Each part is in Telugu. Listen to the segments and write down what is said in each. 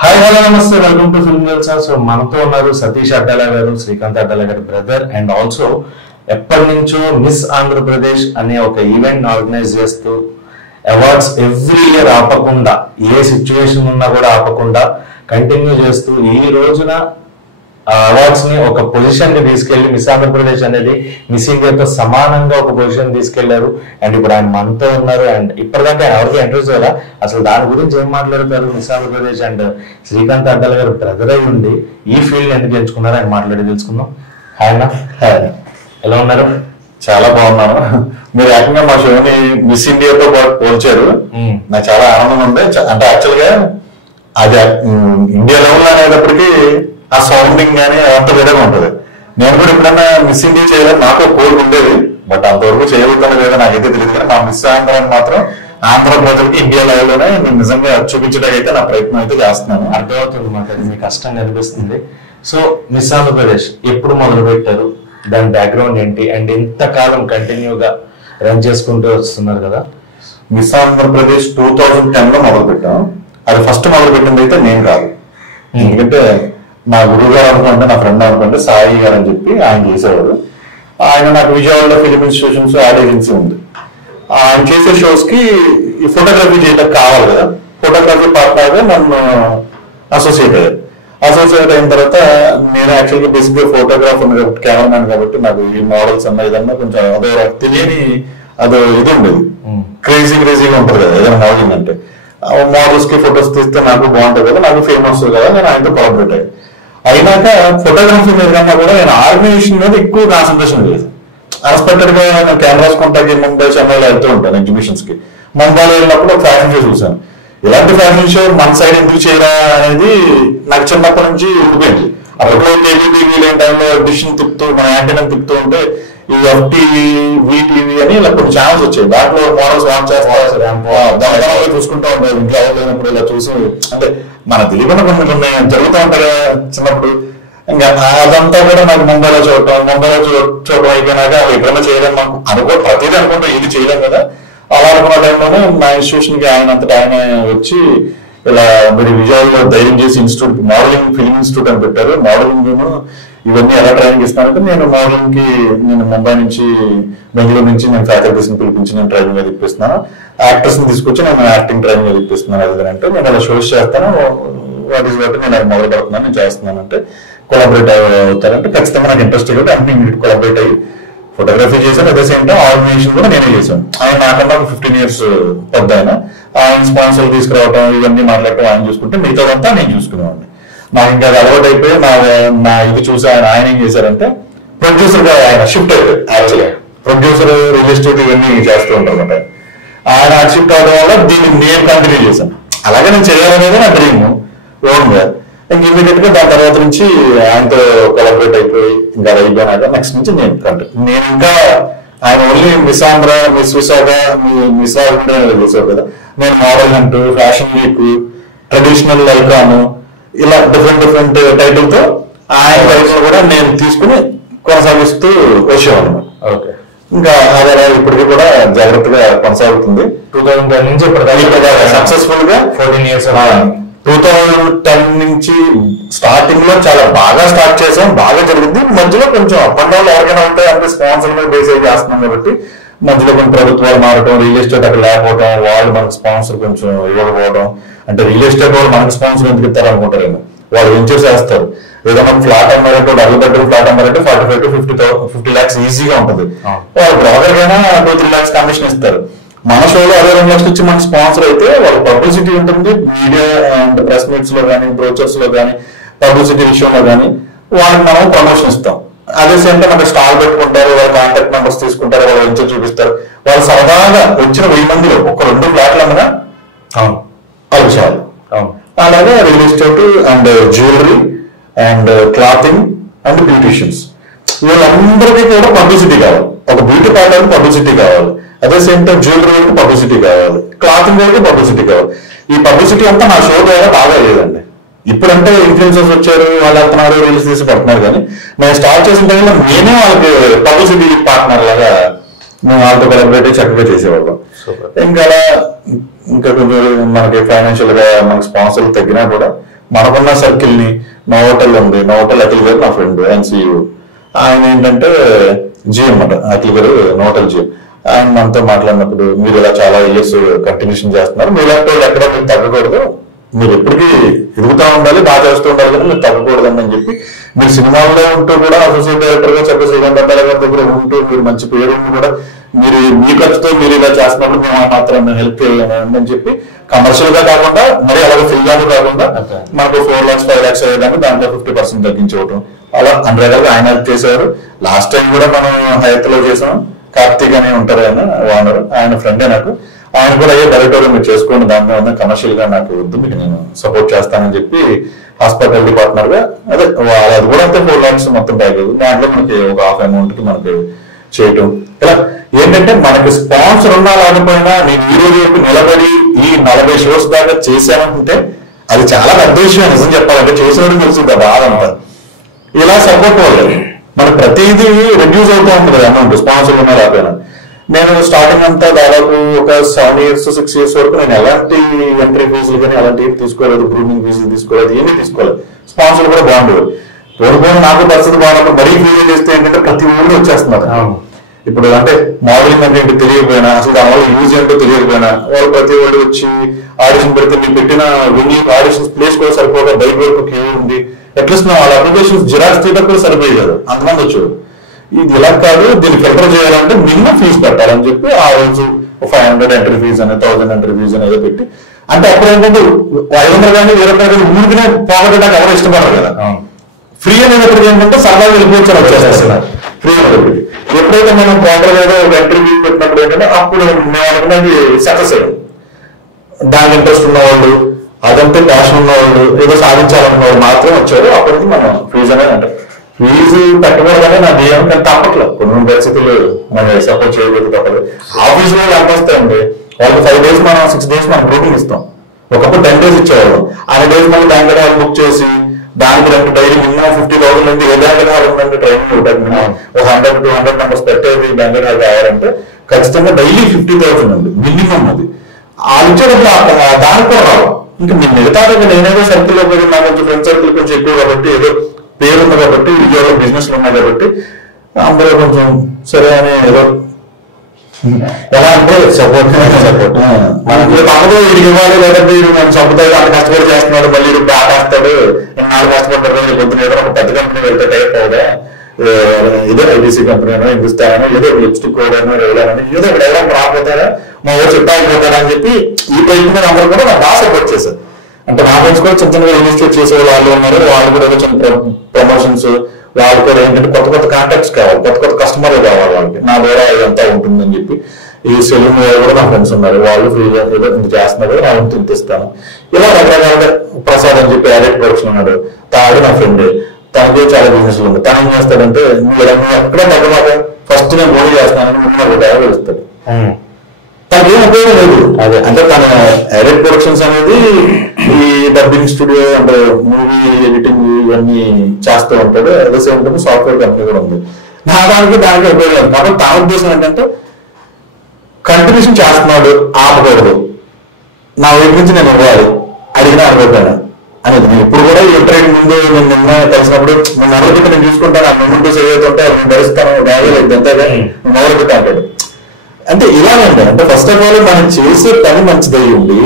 హాయ్ హలో నమస్తే, welcome to film Jalsa. So మనతో ఉన్నారు సతీష్ అడ్డాల గారు, శ్రీకాంత్ అడ్డాల గారి బ్రదర్, అండ్ ఆల్సో ఎప్పటి నుంచో మిస్ ఆంధ్రప్రదేశ్ అనే ఒక ఈవెంట్ ఆర్గనైజ్ చేస్తూ అవార్డ్స్ ఎవ్రీ ఇయర్ ఆపకుండా, ఏ సిచ్యువేషన్ ఉన్నా కూడా ఆపకుండా కంటిన్యూ చేస్తూ ఈ రోజున అవార్డ్స్ ని ఒక పొజిషన్ కి తీసుకెళ్లి మిస్ ఆంధ్రప్రదేశ్ అనేది మిస్ ఇండియాతో సమానంగా ఒక పొజిషన్ తీసుకెళ్లారు. అండ్ ఇప్పుడు ఆయన మనతో ఉన్నారు. అండ్ ఇప్పటికంటే ఎవరికి ఇంట్రెస్ట్ కదా అసలు దాని గురించి ఏం మాట్లాడతారు మిస్ ఆంధ్రప్రదేశ్ అండ్ శ్రీకాంత్ అడ్డాల గారు బ్రదర్ అయి ఉండి ఈ ఫీల్డ్ ఎందుకు ఎంచుకున్నారు ఆయన మాట్లాడి తెలుసుకుందాం. హాయ్ అన్న, ఎలా ఉన్నారు? చాలా బాగున్నాను. మీరు ఏకంగా మా షోని మిస్ ఇండియాతో పాటు పోల్చారు, నాకు చాలా ఆనందం ఉంది. అంటే యాక్చువల్ గా అది ఇండియా లెవెల్ అనేటప్పటికీ ఆ సౌండింగ్ కానీ అంత విధంగా ఉంటుంది. నేను కూడా ఎప్పుడన్నా మిస్ ఇండియా చేయాలని నాకు కోరిక ఉండేది, బట్ అంతవరకు చేయగలుగుతాను లేదా నాకైతే తెలియదు. కానీ మా మిస్ ఆంధ్రాన్ని మాత్రం ఆంధ్ర ప్రజలకి ఇండియా లెవెల్లోనే నేను నిజంగా చూపించడానికి అయితే నా ప్రయత్నం అయితే చేస్తున్నాను. అర్థమవుతుంది మాకు, అది మీ కష్టంగా అనిపిస్తుంది. సో మిస్ ఆంధ్రప్రదేశ్ ఎప్పుడు మొదలు పెట్టారు, దాని బ్యాక్గ్రౌండ్ ఏంటి, అండ్ ఎంతకాలం కంటిన్యూగా రన్ చేసుకుంటూ వస్తున్నారు కదా? మిస్ ఆంధ్రప్రదేశ్ 2010 లో మొదలు పెట్టాం. అది ఫస్ట్ మొదలు పెట్టింది అయితే నేను కాదు, ఎందుకంటే నా గురువు గారు అనుకుంటే, నా ఫ్రెండ్ అనుకుంటే సాయి గారు అని చెప్పి ఆయన చేసేవాడు. ఆయన నాకు విజయవాడలో ఫిలిం ఇన్స్టిట్యూషన్స్ యాడ్ ఏజెన్సీ ఉంది. ఆయన చేసే షోస్ కి ఈ ఫోటోగ్రఫీ చేయడానికి కావాలి కదా, ఫోటోగ్రఫీ పార్ట్నర్ గా నన్ను అసోసియేట్ అయిన తర్వాత నేను యాక్చువల్గా బేసిక్ గా ఫోటోగ్రాఫర్ కాబట్టి, కెమెరామ్యాన్ కాబట్టి నాకు ఈ మోడల్స్ అన్న ఏదన్నా కొంచెం అదో తెలియని అదో ఇది ఉండేది. క్రేజీగా ఉంటుంది కదా ఏదైనా మోడలింగ్ అంటే. మోడల్స్ కి ఫొటోస్ తీస్తే నాకు బాగుంటుంది కదా, నాకు ఫేమస్ కదా, నేను ఆయనతో కోఆపరేట్ అయ్యాను. అయినాక ఫోటోగ్రఫీ మీద కన్నా కూడా నేను ఆర్గనైజేషన్ మీద ఎక్కువ కాన్సన్ట్రేషన్ లేదు. అన్ఎక్స్పెక్టెడ్ గా నేను కెమెరాస్ కొంటాకి ముంబై, చెన్నైలో వెళ్తూ ఉంటాను ఎగ్జిబిషన్స్ కి. ముంబైలో వెళ్ళినప్పుడు ఒక ఫ్యాషన్ షో చూసాను. ఇలాంటి ఫ్యాషన్ షో మన సైడ్ ఎందుకు చేయరా అనేది నాకు చిన్నప్పటి నుంచి ఉండిపోయింది. అప్పట్లో టీవీ లేని టైంలో డిషన్ తిప్పుతూ మన యాంటీనా తిప్పుతూ ఉంటే ఈ FTV, VTV అని ఇలా కొన్ని ఛానల్స్ వచ్చాయి. దాంట్లో మోడల్స్ వాచ్ చేస్తారు, చూసుకుంటూ ఉంటారు. ఇంట్లో లేనప్పుడు ఇలా చూసి, అంటే మన తెలియకుండా కొన్ని జరుగుతూ ఉంటాయి కదా చిన్నప్పుడు. ఇంకా అదంతా కూడా నాకు ముంబైలో చూడటం అయిపోయినాక ఎప్పుడైనా చేయలేం మాకు ప్రతిదీ అనుకుంటా ఇది చేయలేం కదా. అలా అనుకున్న టైంలోనే మా ఇన్స్టిట్యూషన్ కి ఆయన అంతటా ఆయన వచ్చి ఇలా మీరు విజయవాడలో ధైర్యం చేసి ఇన్స్టిట్యూట్ మోడలింగ్ ఫిల్మ్ ఇన్స్టిట్యూట్ అని పెట్టారు, మోడలింగ్ ఇవన్నీ ఎలా ట్రైనింగ్ ఇస్తానంటే నేను మోడలింగ్ కి నేను ముంబై నుంచి బెంగళూరు నుంచి నేను ఫ్యాకల్టీస్ ని పిలిపించి నేను ట్రైనింగ్ అది ఇప్పిస్తున్నాను, యాక్టర్స్ ని తీసుకొచ్చి నేను యాక్టింగ్ ట్రైనింగ్ అది ఇప్పిస్తున్నాను. అంటే నేను అలా షోస్ చేస్తాను, వాట్ ఈస్ వాట్ నేను అది మొదలు పెడుతున్నాను, నేను చేస్తున్నాను అంటే కొలాబరేట్ అవుతారంటే ఖచ్చితంగా నాకు ఇంట్రెస్ట్ కాబట్టి అన్ని కొలాబరేట్ అయ్యి ఫోటోగ్రఫీ చేశాను. అదే సేమ్ టైం ఆర్గనైజేషన్ కూడా నేనే చేశాను. ఆయన నాకన్నా 15 years పెద్ద ఆయన స్పాన్సర్లు తీసుకురావడం ఇవన్నీ మాట్లాడటం ఆయన చూసుకుంటే మిగతాదంతా నేను చూసుకునేవాడిని. నాకు ఇంకా అది అలవాటు అయిపోయి నా ఇది చూసి ఆయన ఏం చేశారంటే ప్రొడ్యూసర్ గా ఆయన షిఫ్ట్ అయిపోయి, యాక్చువల్గా ప్రొడ్యూసర్ రియల్ ఎస్టేట్ ఇవన్నీ చేస్తూ ఉంటారు అనమాట. ఆయన షిఫ్ట్ అవడం వల్ల దీన్ని నేను కంటిన్యూ చేశాను. అలాగే నేను చేయాలనేది నా డ్రీమ్ ఓన్ గా. ఇంక ఇమీడియట్ గా దాని తర్వాత నుంచి ఆయనతో కొలాబరేట్ అయిపోయి ఇంకా అది అయిపోయినాక నెక్స్ట్ నుంచి నేను ఇంకా ఆయన only mess Andhra, miss Visakha, miss చేశారు కదా. నేను మోడల్ అంటూ ఫ్యాషన్ వీక్, ట్రెడిషనల్ ఐకాన్ ఇలా డిఫరెంట్ టైటిల్ తో ఆయన టైటిల్ కూడా నేను తీసుకుని కొనసాగిస్తూ వచ్చేవాడు. ఓకే, ఇంకా అదే ఇప్పటికీ కూడా జాగ్రత్తగా కొనసాగుతుంది. 2010 నుంచి సక్సెస్ఫుల్ గా 14 years. 2010 నుంచి స్టార్టింగ్ లో చాలా బాగా స్టార్ట్ చేసాం, బాగా జరిగింది. మధ్యలో కొంచెం అప్ అండ్ డౌన్ ఎవరికైనా ఉంటాయి, అంటే స్పాన్సర్ మీద బేస్ అయి చేస్తున్నాం కాబట్టి మధ్యలో కొన్ని ప్రభుత్వాలు మారటం, రియల్ ఎస్టేట్ అక్కడ లేకపోవడం, వాళ్ళు మనకు స్పాన్సర్ కొంచెం ఇవ్వకపోవడం. అంటే రియల్ ఎస్టేట్ వాళ్ళు మనకు స్పాన్సర్ ఎందుకు ఇస్తారు అనుకుంటారు, వాళ్ళు వెంచర్స్ వేస్తారు. ఏదైనా ఫ్లాట్ అమ్మారంటే, డబుల్ బెడ్రూమ్ ఫ్లాట్ అమ్మారంటే 45 to 50 lakhs ఈజీగా ఉంటుంది. వాళ్ళు బ్రోకర్ కైనా 2-3 lakhs కమిషన్ ఇస్తారు. మన షోలో 2 lakhs ఇచ్చి మన స్పాన్సర్ అయితే వాళ్ళ పబ్లిసిటీ ఉంటుంది, మీడియా అండ్ ప్రెస్ మీట్స్ లో కానీ, బ్రోచర్స్ లో కానీ, పబ్లిసిటీ విషయంలో కానీ వాళ్ళకి మనం ప్రమోషన్ ఇస్తాం. అదే సేమ్ టైం అక్కడ స్టాల్ పెట్టుకుంటారు, వాళ్ళ కాంటాక్ట్ నెంబర్స్ తీసుకుంటారు, వాళ్ళు వెంచర్ చూపిస్తారు. వాళ్ళు సరదాగా వచ్చిన 1000 మందిలో ఒక 2 ఫ్లాట్లు అమ్మగా కలిసారు. అలాగే real estate and jewellery and clothing and beauticians వీళ్ళందరికీ కూడా పబ్లిసిటీ కావాలి. ఒక బ్యూటీ పార్లర్ పబ్లిసిటీ కావాలి, అదే సేమ్ టైం జ్యువెలరీ వరకు పబ్లిసిటీ కావాలి, క్లాతింగ్ వరకు పబ్లిసిటీ కావాలి. ఈ పబ్లిసిటీ అంతా నా షో ద్వారా బాగా అయ్యేదండి. ఇప్పుడంటే ఇన్ఫ్లుయెన్సర్స్ వచ్చారు, వాళ్ళు వెళ్తున్నారు, రీల్స్ తీసి పడుతున్నారు. కానీ నేను స్టార్ట్ చేసిన టైంలో నేనే వాళ్ళకి పబ్లిసిటీ పార్ట్నర్ లాగా మేము వాళ్ళతో కొలాబరేట్ చక్కగా చేసేవాళ్ళం. ఇంకా అలా ఇంకా కొంచెం మనకి ఫైనాన్షియల్ గా మనకి స్పాన్సర్లు తగ్గినా కూడా మనకున్న సర్కిల్ ని నోవోటల్ ఉంది, నోవోటల్ అఖిల్ గారు నా ఫ్రెండ్, ఆయన CEO. ఆయన ఏంటంటే జిఎం అన్నమాట, అఖిల్ గారు నోవోటల్ జిఎం. ఆయన మనతో మాట్లాడినప్పుడు మీరు ఇలా చాలా ఇయర్స్ కంటిన్యూషన్ చేస్తున్నారు, మీలాంటి వాళ్ళు ఎక్కడ మీరు తగ్గకూడదు, మీరు ఎప్పటికీ ఎదుగుతూ ఉండాలి, బాగా చేస్తూ ఉండాలి కానీ మీరు తగ్గకూడదని అని చెప్పి, మీరు సినిమాల్లో ఉంటూ కూడా అసోసియేట్ డైరెక్టర్ గా చెప్పి శ్రీకాంత్ అడ్డాల గారి దగ్గర ఉంటూ మీరు మంచి పేరు కూడా మీరు మీ ఖర్చుతో మీరు ఇలా చేస్తున్నప్పుడు మేము మాత్రం హెల్ప్ చేయాలని చెప్పి కమర్షియల్ గా కాకుండా మరి అలాగే ఫ్రీగా కాకుండా మనకు 4 lakhs 5 lakhs అయ్యేదాన్ని దాంట్లో 50% తగ్గించవటం, అలా అన్ని రకాలుగా ఆయన హెల్ప్ చేశారు. లాస్ట్ టైం కూడా మనం హైత్ లో చేసాం, కార్తీక్ అని ఉంటారు ఆయన ఓనర్, ఆయన ఫ్రెండే నాకు. ఆయన కూడా అయ్యే డైరెక్టర్ మీరు చేసుకోండి, దాని మీద కమర్షియల్ గా నాకు వద్దు, మీకు నేను సపోర్ట్ చేస్తానని చెప్పి హాస్పిటాలిటీ పార్ట్నర్ గా అదే అది కూడా అంతే 4 lakhs మొత్తం ప్యాకేజ్, దాంట్లో మనకి ఒక హాఫ్ అమౌంట్ కి మనకి చేయటం. ఇలా ఏంటంటే మనకి స్పాన్సర్ ఉన్నా లేకపోయినా నేను ఈ రోజు వరకు నిలబడి ఈ 40 shows దాకా చేశానంటే అది చాలా పెద్ద విషయం. నిజం చెప్పాలంటే చేసినట్టు తెలుస్తుంది బాధ అంతా. ఇలా సపోర్ట్ వాళ్ళు మన ప్రతిదీ రెడ్యూస్ అవుతూ ఉంటుంది అమౌంట్ స్పాన్సర్ ఉన్నా లేకపోయినా. నేను స్టార్టింగ్ అంతా దాదాపు ఒక 7 years 6 years వరకు నేను ఎలాంటి ఎంట్రీ ఫీజులు కానీ అలాంటి ఏమి తీసుకోలేదు, గ్రూమింగ్ ఫీజులు తీసుకోలేదు, ఏమీ తీసుకోలేదు. స్పాన్సర్ కూడా బాగుండేది. కోరుకోని నాకు పరిస్థితి బాగున్నప్పుడు మరీ ఫీజులు చేస్తే ఏంటంటే ప్రతి ఊళ్ళో వచ్చేస్తున్నారు. ఇప్పుడు అంటే మోడలింగ్ అంటే ఏంటి తెలియకపోయినా, అసలు దానివల్ల యూజ్ ఏంటో తెలియకపోయినా వాళ్ళు ప్రతి వాళ్ళు వచ్చి ఆడిషన్ పెడితే మీరు పెట్టిన వెన్యూ ఆడిషన్స్ ప్లేస్ కూడా సరిపోగా బయట వరకు క్యూ ఉంది, అట్లీస్ట్ వాళ్ళ అప్లికేషన్స్ జిరాక్స్ తీయడం కూడా సరిపోయేది, అంతమంది వచ్చారు. ఇది ఇలా కాదు, దీన్ని ఫిల్టర్ చేయాలంటే మినిమం ఫీజు పెట్టాలని చెప్పి ఆ రోజు 500 ఎంట్రీ ఫీజు అని 1000 ఎంట్రీ ఫీజు అని ఏదో పెట్టి, అంటే అప్పుడు ఏంటంటే 500 కానీ 20 కానీ ఊరికినే పోగొట్టడానికి ఎవరు ఇష్టపడరు కదా. ఫ్రీ అనేటప్పుడు ఏంటంటే సరదాగా వెళ్ళిపోవచ్చు వచ్చేస్తారు ఫ్రీ అనేటప్పటికి. ఎప్పుడైతే మనం క్వార్టర్ ఏదో ఒక ఎంట్రీ ఫీజు పెట్టినప్పుడు ఏంటంటే అప్పుడు మేము అనుకున్నది సక్సెస్ అయ్యాం. దాని ఇంట్రెస్ట్ ఉన్నవాళ్ళు, అదంతా ప్యాషన్ ఉన్నవాళ్ళు, ఏదో సాధించాలనుకున్న వాళ్ళు మాత్రం వచ్చారు. అప్పటికి మనం ఫీజు అనేది అంటే ఫీజు పెట్టకూడదనే నా ధ్యేయం, కానీ తప్పట్లేదు, కొన్ని పరిస్థితులు మనం సపోర్ట్ చేయలేదు తప్పదు. ఆఫీస్ లో ఎంత వస్తాయండి, వాళ్ళకి 5 days మనం 6 days మనం గ్రూపింగ్ ఇస్తాం. ఒకప్పుడు 10 days ఇచ్చేవాళ్ళం, ఆయన డేస్ మళ్ళీ బ్యాంక్ హాల్ బుక్ చేసి దానికి రెండు డైలీ మినిమం 50,000 నుండి ఏ బ్యాంక్ హాల్ ఉందంటే ట్రైనింగ్ ఉంటుంది, ఒక 100-200 members పెట్టేది బ్యాంక్ హాల్ కావాలంటే ఖచ్చితంగా డైలీ 50,000 ఉంది మినిమం. అది వాళ్ళు ఇచ్చేటప్పుడు దానికి కూడా రావు. ఇంకా మిగతా నేనేదో సర్కిల్లో పోయి నా కొంచెం ఫ్రెండ్ సర్కిల్ కొంచెం ఎక్కువ కాబట్టి, ఏదో పేరు ఉంది కాబట్టి, విజయవాడ బిజినెస్లు ఉన్నాయి కాబట్టి అందరూ కొంచెం సరే అని ఏదో ఎలా అంటే సపోర్ట్ మనకు వీడికి ఇవ్వాలి, లేదంటే మనం చంపుతాడు, అంత కష్టపడి చేస్తున్నాడు, మళ్ళీ వీడు బాగా వేస్తాడు, 4 కష్టపడతాడు, పొద్దున ఏదో ఒక పెద్ద కంపెనీ వెళ్తే టైప్ అవుదా, ఏదో ఐటీసీ కంపెనీ అయినా హిందుస్థాన్ ఏదో లిప్స్టిక్ కోడైనా రేలానని ఏదో ఇక్కడ ఎవరైనా రాకపోతారా మా ఊరు చుట్టాకపోతారా అని చెప్పి ఈ ప్రయత్నం అందరూ కూడా నాకు బాగా సపోర్ట్ చేశారు. అంటే నా ఫ్రెండ్స్ కూడా చిన్న చిన్నగా ఇన్వెస్టిగేట్ చేసే వాళ్ళు ఉన్నారు, వాళ్ళు కూడా చిన్న ప్రమోషన్స్, వాళ్ళు కూడా ఏంటంటే కొత్త కొత్త కాంటాక్ట్స్ కావాలి, కొత్త కొత్త కస్టమర్లు కావాలి వాళ్ళకి, నా ద్వారా ఇదంతా ఉంటుందని చెప్పి. ఈ సెలూన్ కూడా నా ఫ్రెండ్స్ ఉన్నారు, వాళ్ళు ఫ్రీగా ఏదో ఇంత చేస్తున్నారు, వాళ్ళని తింటిస్తాను. ఇలా రకరకాలుగా ప్రసాద్ అని చెప్పి యాడెడ్ ప్రొడక్షన్ ఉన్నాడు, తాడు నా ఫ్రెండ్, తనకి చాలా బిజినెస్లు ఉంది. తను ఏం చేస్తాడంటే నువ్వు ఎక్కడ తగ్గమాట ఫస్ట్ నేను మోడీ చేస్తానని ముందు తెలుస్తాడు, తనకి ఏం ఉపయోగం లేదు. అదే అంటే తన ఎడిట్ ప్రొడక్షన్స్ అనేది ఈ డబ్బింగ్ స్టూడియో అంటే మూవీ ఎడిటింగ్ ఇవన్నీ చేస్తూ ఉంటాడు. అదే సేమ్ టైం సాఫ్ట్వేర్ కంపెనీ కూడా ఉంది. దానికి ఉపయోగం లేదు. కాబట్టి తన ఉద్దేశం ఏంటంటే కంటిన్యూషన్ చేస్తున్నాడు, ఆపకూడదు, నా వైపు నుంచి నేను ఇవ్వాలి, అడిగినా అడగకపోయినా అనేది. నేను ఇప్పుడు కూడా ఈ ఇంటర్వ్యూ ముందు నేను నిన్న కలిసినప్పుడు నేను అడిగితే నేను చూసుకుంటాను, ఆ ముందు చదివుతుంటే నేను భరిస్తాను, డాడీ అంతే మొదలు పెట్టాడు. అంటే ఇలాగండి, అంటే ఫస్ట్ ఆఫ్ ఆల్ మనం చేసే పని మంచిదై ఉండి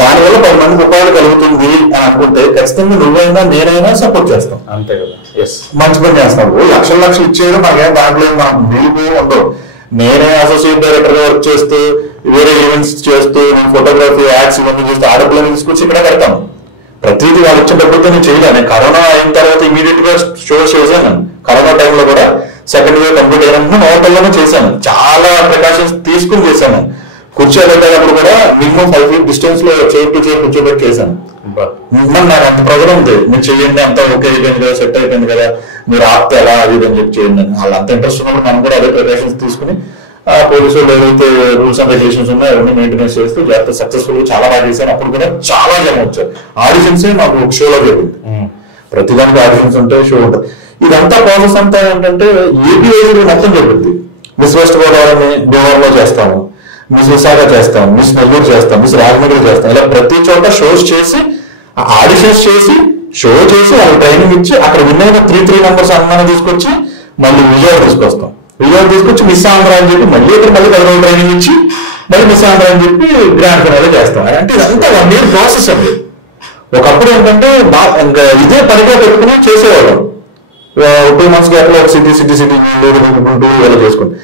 దానివల్ల 10 మందికి ఉపయోగం కలుగుతుంది అని అనుకుంటే ఖచ్చితంగా నువ్వైనా నేనైనా సపోర్ట్ చేస్తాం. అంతే కదా, మంచి పని చేస్తాం. లక్షలు ఇచ్చేది మనకేం దాంట్లో మనకు నిలుపు ఉండవు. నేనే అసోసియేట్ డైరెక్టర్ గా వర్క్ చేస్తూ వేరే ఈవెంట్స్ చేస్తూ ఫోటోగ్రఫీ యాడ్స్ ఇవన్నీ చేస్తూ ఆడపిల్లని తీసుకొచ్చి ఇక్కడ కడతాను. ప్రతిదీ వాళ్ళు ఇచ్చే డబ్బులతో నేను చేయలేను. నేను కరోనా అయిన తర్వాత ఇమీడియట్ గా షోస్ చేశాను. కరోనా టైంలో కూడా సెకండ్ వేవ్ కంప్లీట్ అయినప్పుడు హోటల్లోనే చేశాను. చాలా ప్రికాషన్స్ తీసుకుని చేశాను. కుర్చీ పెట్టేటప్పుడు కూడా మినిమం 5 feet డిస్టెన్స్ లో చైర్ టు చైర్ కూర్చోబెట్టి చేశాను. నాకు అంత ప్రజలు ఉంది, మీరు చెయ్యండి, అంతా ఓకే అయిపోయింది కదా, సెట్ అయిపోయింది కదా, మీరు ఆపితే ఎలా అది అని చెప్పి చేయండి అని. వాళ్ళు అంత ఇంట్రెస్ట్ ఉన్నప్పుడు మనం కూడా అదే ప్రికాషన్స్ తీసుకుని పోలీసు వాళ్ళు ఏదైతే రూల్స్ అండ్ రెగ్యులేషన్స్ ఉన్నాయో అవన్నీ మెయింటెనెన్స్ చేస్తూ జాగ్రత్త సక్సెస్ఫుల్ గా చాలా బాగా చేశాను. అప్పుడు కూడా చాలా జనం వచ్చారు. ఆడిషన్స్ మాకు ఒక షోలో జరిగింది. ప్రతిదానికి ఆడిషన్స్ ఉంటాయి, షో ఉంటుంది. ఇదంతా ప్రాసెస్ అంతా ఏంటంటే ఏపీ మొత్తం జరుగుతుంది. మిస్ వెస్ట్ గోదావరిని భీమవరంలో చేస్తాము, మిస్ విశాఖ చేస్తాం, మిస్ నెల్లూరు చేస్తాం, మిస్ రాజమండ్రి చేస్తాం. ఇలా ప్రతి చోట షోస్ చేసి ఆడిషన్స్ చేసి షో చేసి వాళ్ళు ట్రైనింగ్ ఇచ్చి అక్కడ విన్ అయిన 3 మెంబర్స్ అందరం తీసుకొచ్చి మళ్ళీ విజయవాడ తీసుకొస్తాం. విజయవాడ తీసుకొచ్చి మిస్ ఆంధ్ర అని చెప్పి మళ్ళీ ఇక్కడ మళ్ళీ 10 రోజులు ట్రైనింగ్ ఇచ్చి మళ్ళీ మిస్ ఆంధ్ర అని చెప్పి గ్రాండ్ ఫినాలే చేస్తాం. అంటే ఇదంతా 1 year ప్రాసెస్ అండి. ఒకప్పుడు ఏంటంటే ఇదే పనిగా పెట్టుకుని చేసేవాళ్ళం. 2 months గ్యాప్ లో ఒక సిటీ ఇలా చేసుకుంటాం.